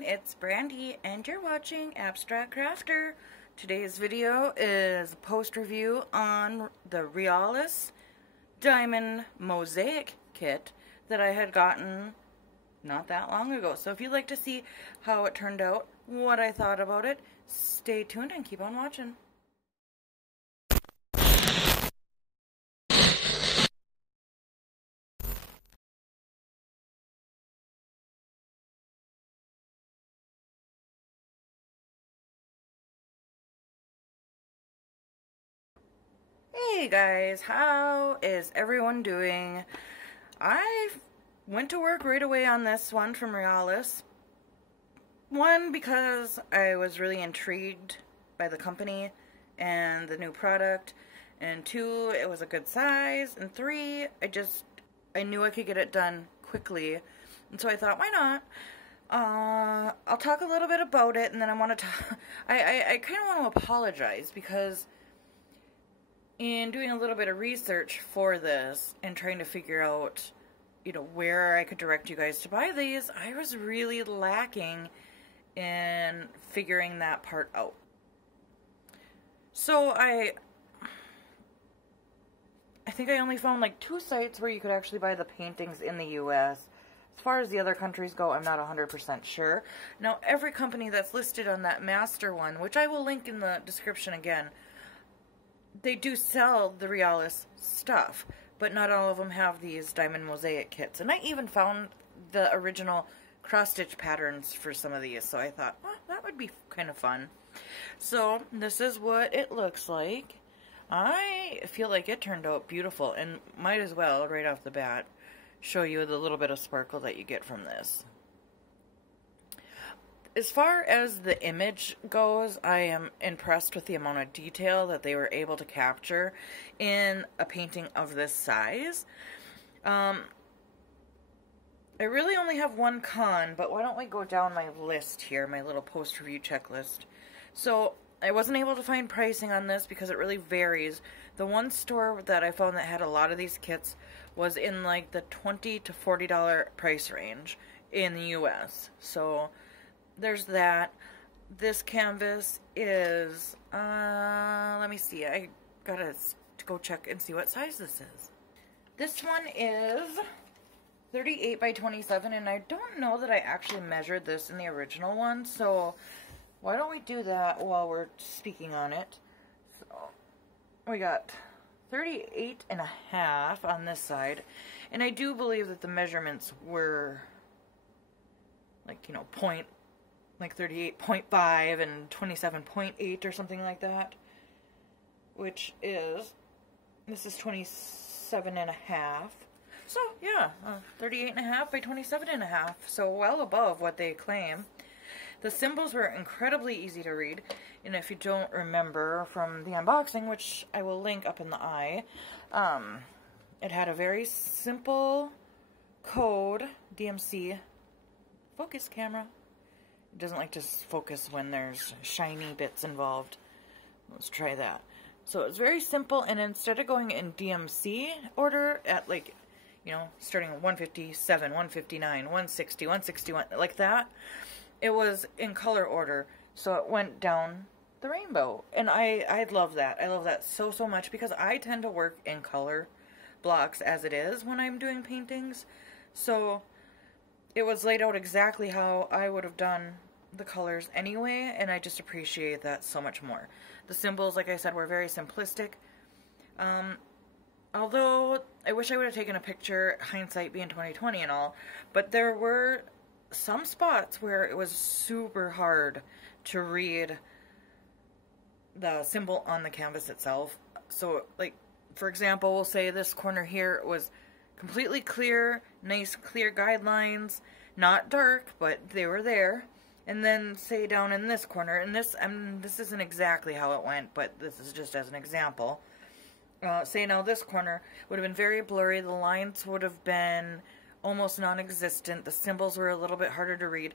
everyone, it's Brandy and you're watching Abstract Crafter. Today's video is a post review on the Riolis Diamond Mosaic kit that I had gotten not that long ago. So if you'd like to see how it turned out, what I thought about it, stay tuned and keep on watching. Hey guys, how is everyone doing? I went to work right away on this one from Riolis. One, because I was really intrigued by the company and the new product, and two, it was a good size, and three, I knew I could get it done quickly, and so I thought, why not? I'll talk a little bit about it, and then I kind of want to apologize because in doing a little bit of research for this and trying to figure out, where I could direct you guys to buy these, I was really lacking in figuring that part out. So I think I only found like 2 sites where you could actually buy the paintings in the US. As far as the other countries go, I'm not 100% sure. Now, every company that's listed on that master one, which I will link in the description again, they do sell the Riolis stuff, but not all of them have these diamond mosaic kits. And I even found the original cross-stitch patterns for some of these, so I thought, well, that would be kind of fun. So this is what it looks like. I feel like it turned out beautiful, and might as well, right off the bat, show you the little bit of sparkle that you get from this. As far as the image goes, I am impressed with the amount of detail that they were able to capture in a painting of this size. I really only have one con, but why don't we go down my list here, my little post-review checklist. So, I wasn't able to find pricing on this because it really varies. The one store that I found that had a lot of these kits was in like the $20 to $40 price range in the US. So there's that. This canvas is, let me see, I gotta go check and see what size this is. This one is 38 by 27, and I don't know that I actually measured this in the original one, so why don't we do that while we're speaking on it. So we got 38 and a half on this side, and I do believe that the measurements were like, 38.5 and 27.8 or something like that, which is, this is 27 and a half. So yeah, 38 and a half by 27 and a half, so well above what they claim. The symbols were incredibly easy to read, and if you don't remember from the unboxing, which I will link up in the eye, it had a very simple code, DMC, focus camera. It doesn't like to focus when there's shiny bits involved. Let's try that. So it's very simple, and instead of going in DMC order at starting at 157, 159, 160, 161, like that, it was in color order, so it went down the rainbow, and I love that. I love that so much because I tend to work in color blocks as it is when I'm doing paintings, so it was laid out exactly how I would have done the colors anyway, and I just appreciate that so much more. The symbols, like I said, were very simplistic, although I wish I would have taken a picture, hindsight being 2020 and all, but there were some spots where it was super hard to read the symbol on the canvas itself. So, like, for example, we'll say this corner here was completely clear, nice clear guidelines, not dark, but they were there. And then, say down in this corner, and this isn't exactly how it went, but this is just as an example. Say now this corner would have been very blurry, the lines would have been almost non-existent, the symbols were a little bit harder to read,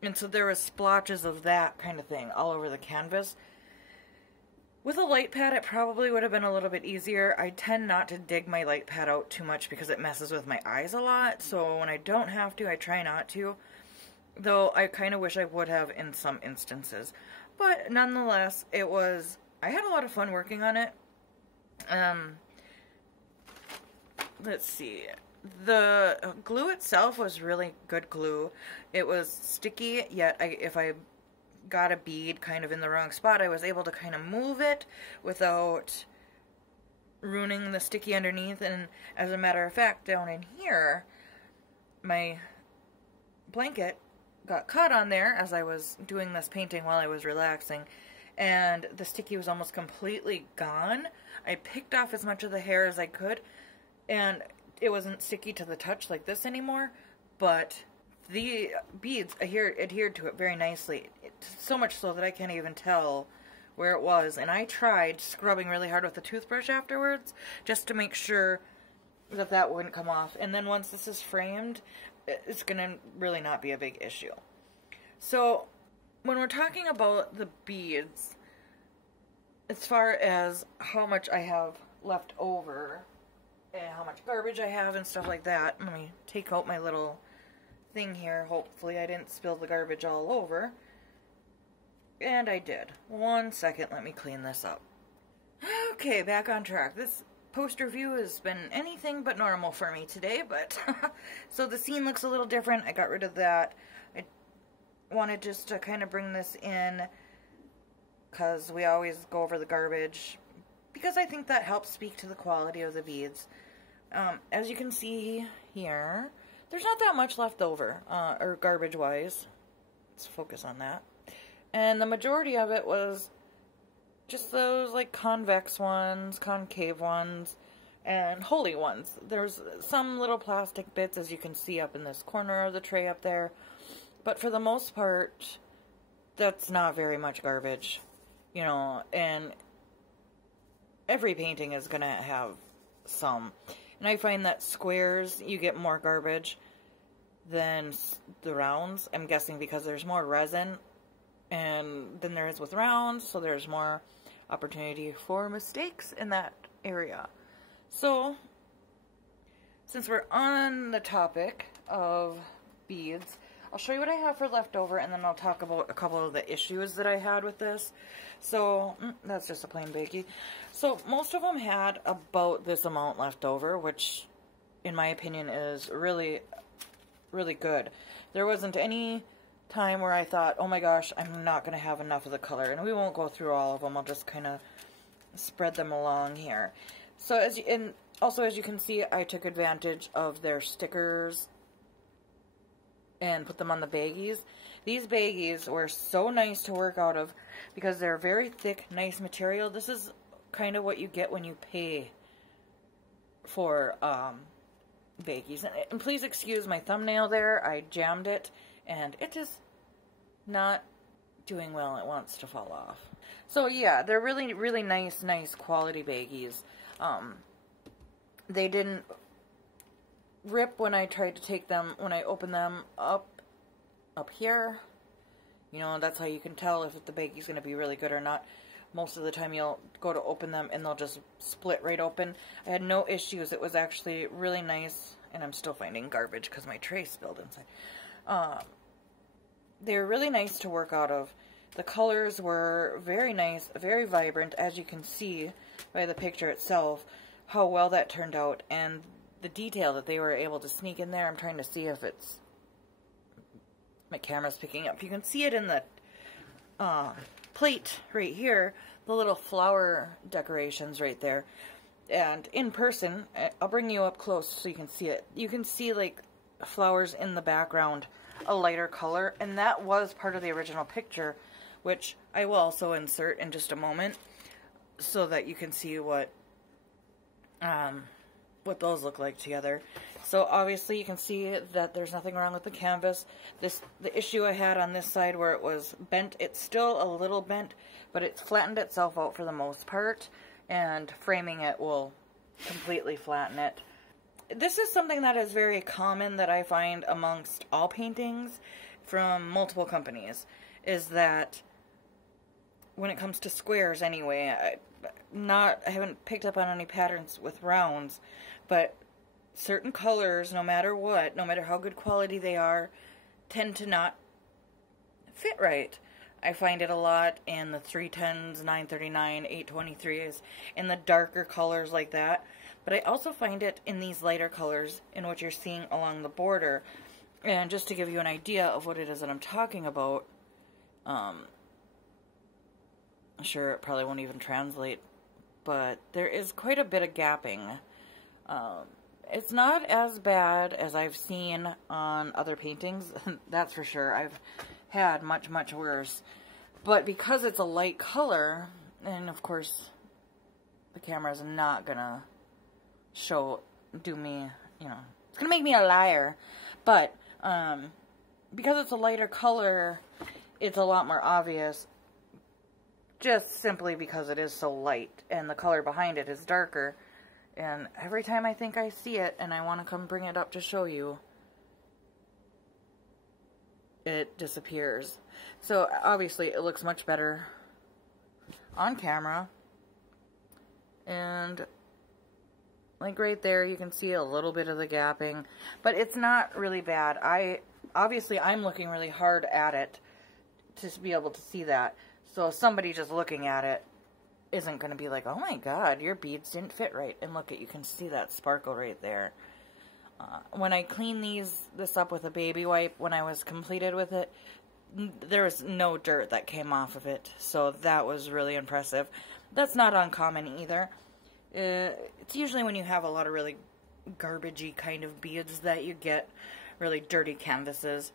and so there was splotches of that kind of thing all over the canvas. With a light pad, it probably would have been a little bit easier. I tend not to dig my light pad out too much because it messes with my eyes a lot, so when I don't have to, I try not to. though I kind of wish I would have in some instances. But nonetheless, I had a lot of fun working on it. Let's see. The glue itself was really good glue. It was sticky, yet if I got a bead kind of in the wrong spot, I was able to kind of move it without ruining the sticky underneath. And as a matter of fact, down in here, my blanket got caught on there as I was doing this painting while I was relaxing, and the sticky was almost completely gone. I picked off as much of the hair as I could, and it wasn't sticky to the touch like this anymore, but the beads adhered to it very nicely, so much so that I can't even tell where it was. And I tried scrubbing really hard with a toothbrush afterwards just to make sure that wouldn't come off. And then once this is framed, it's going to really not be a big issue. So when we're talking about the beads, as far as how much I have left over and how much garbage I have and stuff like that, let me take out my little thing here. Hopefully I didn't spill the garbage all over. And I did. 1 second, let me clean this up. Okay, back on track. This post-review has been anything but normal for me today, but so the scene looks a little different. I got rid of that. I wanted just to kind of bring this in because we always go over the garbage, because I think that helps speak to the quality of the beads. As you can see here, there's not that much left over, or garbage-wise. Let's focus on that. And the majority of it was just those like convex ones, concave ones, and holy ones. There's some little plastic bits, as you can see up in this corner of the tray up there. But for the most part, that's not very much garbage, you know, and every painting is going to have some. And I find that squares, you get more garbage than the rounds. I'm guessing because there's more resin than there is with rounds, so there's more opportunity for mistakes in that area. So, since we're on the topic of beads, I'll show you what I have for leftover, and then I'll talk about a couple of the issues that I had with this. So, that's just a plain bakey. So, most of them had about this amount left over, which, in my opinion, is really, really good. There wasn't any time where I thought, oh my gosh, I'm not going to have enough of the color. And we won't go through all of them. I'll just kind of spread them along here. So, as you can see, I took advantage of their stickers and put them on the baggies. These baggies were so nice to work out of because they're very thick, nice material. This is kind of what you get when you pay for baggies. And please excuse my thumbnail there. I jammed it, and it is not doing well. It wants to fall off. So yeah, they're really, really nice quality baggies. They didn't rip when I tried to take them, when I opened them up here. You know, that's how you can tell if the baggie's going to be really good or not. Most of the time you'll go to open them and they'll just split right open. I had no issues. It was actually really nice, and I'm still finding garbage because my tray spilled inside. They're really nice to work out of. The colors were very nice, very vibrant, as you can see by the picture itself, how well that turned out, and the detail that they were able to sneak in there. I'm trying to see if it's, my camera's picking up. You can see it in the plate right here, the little flower decorations right there. And in person, I'll bring you up close so you can see it. You can see like flowers in the background, a lighter color, and that was part of the original picture, which I will also insert in just a moment so that you can see what those look like together. So obviously you can see that there's nothing wrong with the canvas. The issue I had on this side where it was bent, it's still a little bent, but it's flattened itself out for the most part, and framing it will completely flatten it. This is something that is very common that I find amongst all paintings from multiple companies, is that when it comes to squares anyway, I haven't picked up on any patterns with rounds, but certain colors, no matter what, no matter how good quality they are, tend to not fit right. I find it a lot in the 310s, 939, 823s, in the darker colors like that. But I also find it in these lighter colors in what you're seeing along the border. And just to give you an idea of what it is that I'm talking about, I'm sure it probably won't even translate, but there is quite a bit of gapping. It's not as bad as I've seen on other paintings, that's for sure. I've had much, much worse. But because it's a light color, and of course the camera's not gonna do me, you know, it's gonna make me a liar. But because it's a lighter color, it's a lot more obvious, just simply because it is so light and the color behind it is darker. And every time I think I see it and I want to come bring it up to show you, it disappears. So obviously it looks much better on camera. And like right there, you can see a little bit of the gapping, but it's not really bad. Obviously I'm looking really hard at it to be able to see that. So somebody just looking at it isn't going to be like, oh my god, your beads didn't fit right. And look, you can see that sparkle right there. When I cleaned this up with a baby wipe, when I was completed with it, there was no dirt that came off of it. So that was really impressive. That's not uncommon either. It's usually when you have a lot of really garbagey kind of beads that you get really dirty canvases.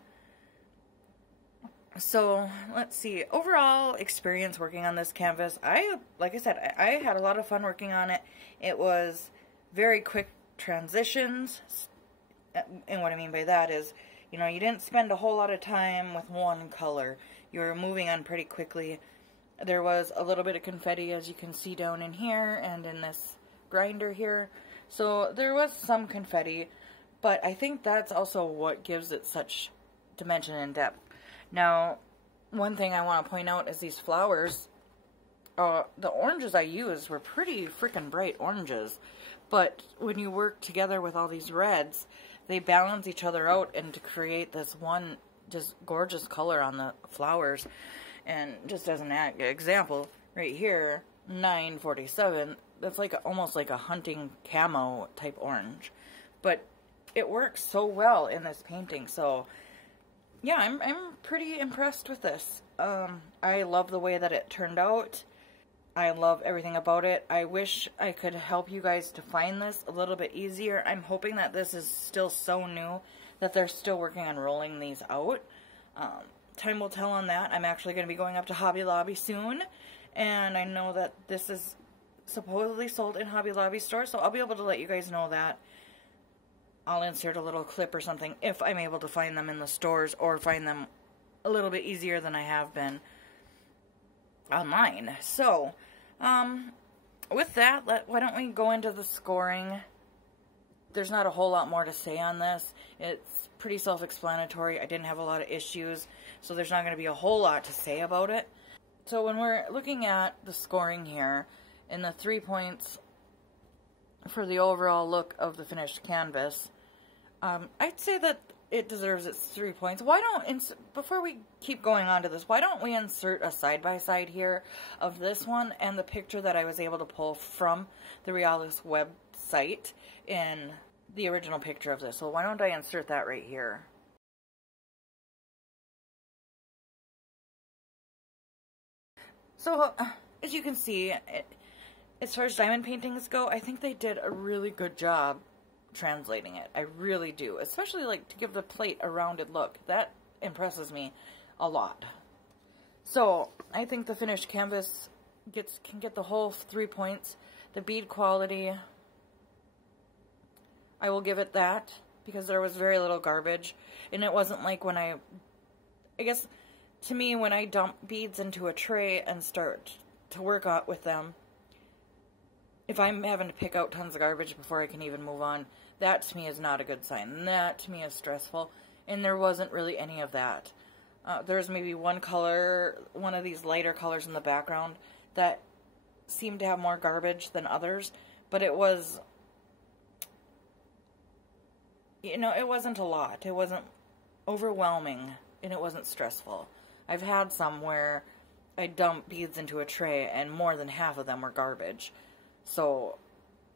So, let's see. Overall experience working on this canvas, like I said, I had a lot of fun working on it. It was very quick transitions. And what I mean by that is, you know, you didn't spend a whole lot of time with one color. You were moving on pretty quickly. There was a little bit of confetti, as you can see down in here and in this grinder here. So, there was some confetti, but I think that's also what gives it such dimension and depth. Now, one thing I want to point out is these flowers. The oranges I used were pretty freaking bright oranges. But when you work together with all these reds, they balance each other out and to create this one just gorgeous color on the flowers. And just as an example, right here, 947, that's like almost like a hunting camo type orange. But it works so well in this painting, so yeah, I'm pretty impressed with this. I love the way that it turned out. I love everything about it. I wish I could help you guys to find this a little bit easier. I'm hoping that this is still so new that they're still working on rolling these out. Time will tell on that. I'm actually going to be going up to Hobby Lobby soon, and I know that this is supposedly sold in Hobby Lobby stores, so I'll be able to let you guys know that. I'll insert a little clip or something if I'm able to find them in the stores or find them a little bit easier than I have been online. So, with that, why don't we go into the scoring? There's not a whole lot more to say on this. It's pretty self-explanatory. I didn't have a lot of issues, so there's not going to be a whole lot to say about it. So when we're looking at the scoring here, in the 3 points for the overall look of the finished canvas, I'd say that it deserves its 3 points. Why don't, before we keep going on to this, why don't we insert a side-by-side here of this one and the picture that I was able to pull from the Riolis website in the original picture of this. So why don't I insert that right here? So, as you can see, as far as diamond paintings go, I think they did a really good job translating it. I really do. Especially, like, to give the plate a rounded look. That impresses me a lot. So, I think the finished canvas can get the whole 3 points. The bead quality, I will give it that, because there was very little garbage. And it wasn't like when I guess, to me, when I dump beads into a tray and start to work out with them, if I'm having to pick out tons of garbage before I can even move on, that to me is not a good sign. That to me is stressful, and there wasn't really any of that. There's maybe one color, one of these lighter colors in the background that seemed to have more garbage than others, but it was, you know, it wasn't a lot. It wasn't overwhelming, and it wasn't stressful. I've had some where I dump beads into a tray and more than half of them were garbage. So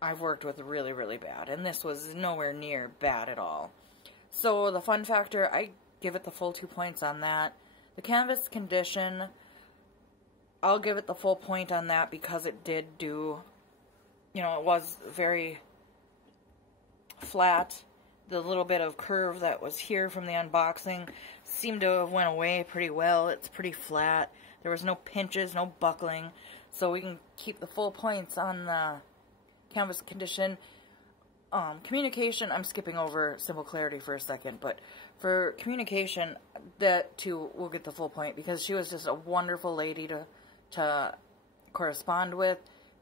I've worked with really, really bad. And this was nowhere near bad at all. So the fun factor, I give it the full 2 points on that. The canvas condition, I'll give it the full point on that because it did do, you know, it was very flat. The little bit of curve that was here from the unboxing seemed to have went away pretty well. It's pretty flat. There was no pinches, no buckling. So we can keep the full points on the canvas condition. Communication, I'm skipping over Simple Clarity for a second, but for communication, that too will get the full point because she was just a wonderful lady to correspond with.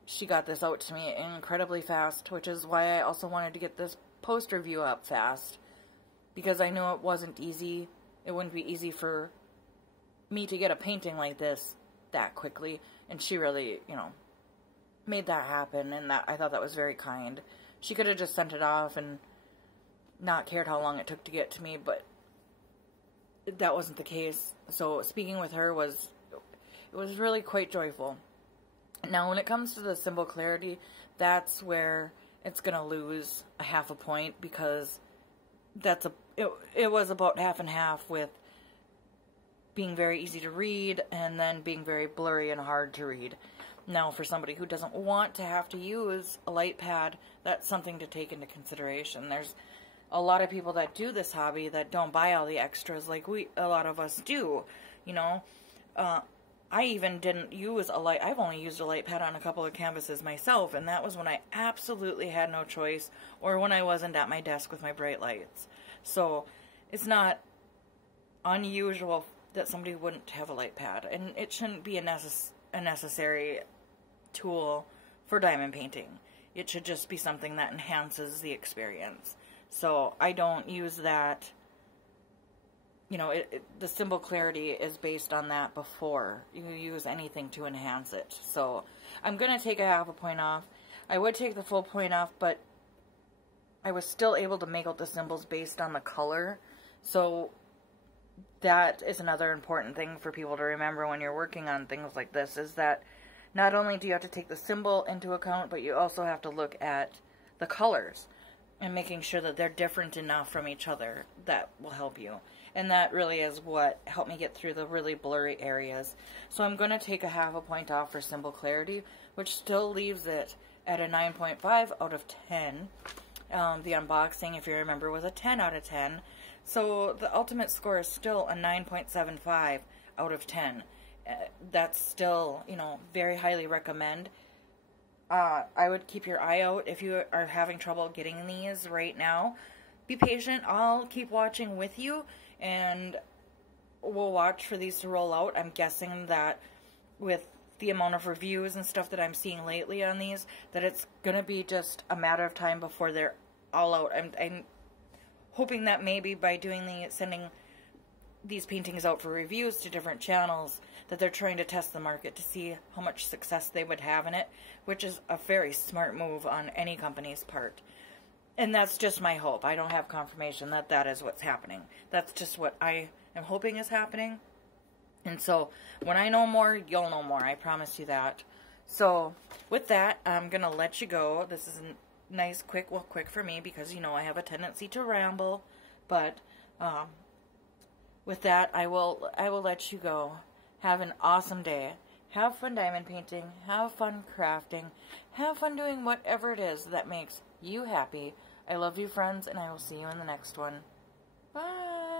She got this out to me incredibly fast, which is why I also wanted to get this post review up fast, because I knew it wasn't easy. It wouldn't be easy for me to get a painting like this that quickly, and she really, you know, made that happen, and that I thought that was very kind. She could have just sent it off and not cared how long it took to get to me, but that wasn't the case. So speaking with her was really quite joyful. Now, when it comes to the Simple Clarity, that's where it's going to lose a half a point, because it was about half and half, with being very easy to read and then being very blurry and hard to read. Now, for somebody who doesn't want to have to use a light pad, that's something to take into consideration. There's a lot of people that do this hobby that don't buy all the extras like a lot of us do, you know. I even didn't use I've only used a light pad on a couple of canvases myself, and that was when I absolutely had no choice, or when I wasn't at my desk with my bright lights. So, it's not unusual that somebody wouldn't have a light pad, and it shouldn't be a necessary tool for diamond painting. It should just be something that enhances the experience. So, I don't use that. You know, the Simple Clarity is based on that before you use anything to enhance it. So, I'm going to take a half a point off. I would take the full point off, but I was still able to make out the symbols based on the color. So, that is another important thing for people to remember when you're working on things like this, is that not only do you have to take the symbol into account, but you also have to look at the colors and making sure that they're different enough from each other. That will help you. And that really is what helped me get through the really blurry areas. So I'm going to take a half a point off for Simple Clarity, which still leaves it at a 9.5 out of 10. The unboxing, if you remember, was a 10 out of 10. So the ultimate score is still a 9.75 out of 10. That's still, you know, very highly recommend. I would keep your eye out if you are having trouble getting these right now. Be patient. I'll keep watching with you, and we'll watch for these to roll out. I'm guessing that with the amount of reviews and stuff that I'm seeing lately on these, that it's going to be just a matter of time before they're all out. I'm hoping that maybe by sending these paintings out for reviews to different channels, that they're trying to test the market to see how much success they would have in it, which is a very smart move on any company's part. And that's just my hope. I don't have confirmation that that is what's happening. That's just what I am hoping is happening. And so, when I know more, you'll know more. I promise you that. So, with that, I'm going to let you go. This is a nice, quick for me, because, you know, I have a tendency to ramble. But, with that, I will let you go. Have an awesome day. Have fun diamond painting. Have fun crafting. Have fun doing whatever it is that makes you happy. I love you, friends, and I will see you in the next one. Bye!